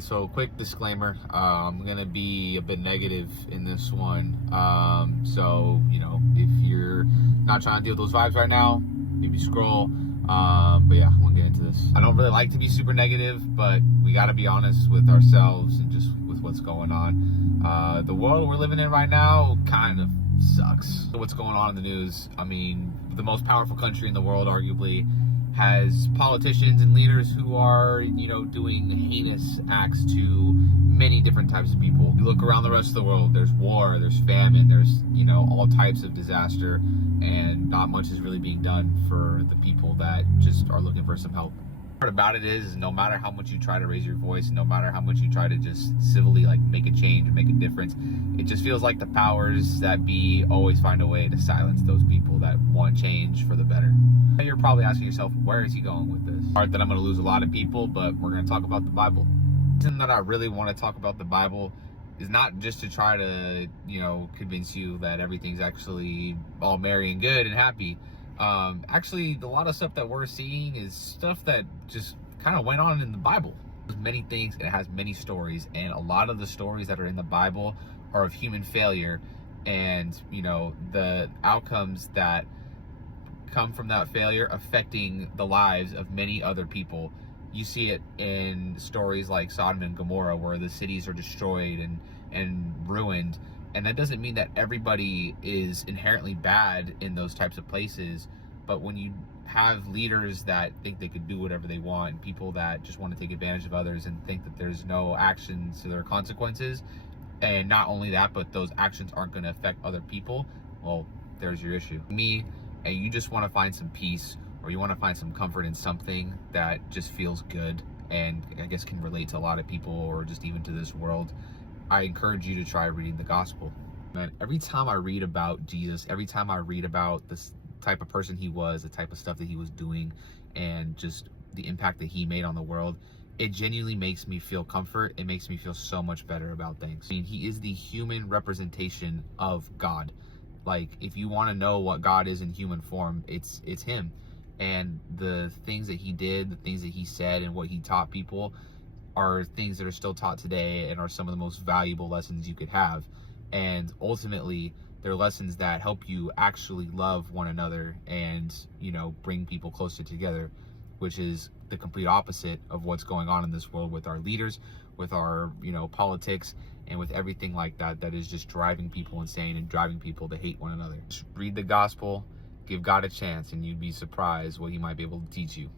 right, so quick disclaimer. I'm gonna be a bit negative in this one. So if you're not trying to deal with those vibes right now, maybe scroll. But yeah, I'm gonna get into this. I don't really like to be super negative, but we gotta be honest with ourselves and just with what's going on. The world we're living in right now kind of sucks. What's going on in the news? I mean, the most powerful country in the world, arguably, has politicians and leaders who are, doing heinous acts to many different types of people. You look around the rest of the world, there's war, there's famine, there's, all types of disaster, and not much is really being done for the people that just are looking for some help. The part about it is no matter how much you try to raise your voice, no matter how much you try to just civilly make a change and make a difference, it just feels like the powers that be always find a way to silence those people that want change for the better. You're probably asking yourself, where is he going with this? Part that I'm going to lose a lot of people, but we're going to talk about the Bible. The reason that I really want to talk about the Bible is not just to try to, convince you that everything's actually all merry and good and happy. Actually, a lot of stuff that we're seeing is stuff that just kind of went on in the Bible. There's many things, and it has many stories, and a lot of the stories that are in the Bible are of human failure, and the outcomes that come from that failure affecting the lives of many other people. You see it in stories like Sodom and Gomorrah, where the cities are destroyed and ruined. And that doesn't mean that everybody is inherently bad in those types of places, but when you have leaders that think they could do whatever they want, and people that just want to take advantage of others and think that there's no actions to their consequences, and not only that, but those actions aren't going to affect other people, well, there's your issue. Me, and you just want to find some peace, or you want to find some comfort in something that just feels good and I guess can relate to a lot of people, or just even to this world, I encourage you to try reading the gospel. Man, every time I read about Jesus, every time I read about this type of person he was, the type of stuff that he was doing, and just the impact that he made on the world, it genuinely makes me feel comfort. It makes me feel so much better about things. I mean, he is the human representation of God. If you want to know what God is in human form, it's him. And the things that he did, the things that he said, and what he taught people are things that are still taught today and are some of the most valuable lessons you could have. And ultimately, they're lessons that help you actually love one another and, bring people closer together, which is the complete opposite of what's going on in this world with our leaders, with our, politics, and with everything like that is just driving people insane and driving people to hate one another. Just read the gospel, give God a chance, and you'd be surprised what he might be able to teach you.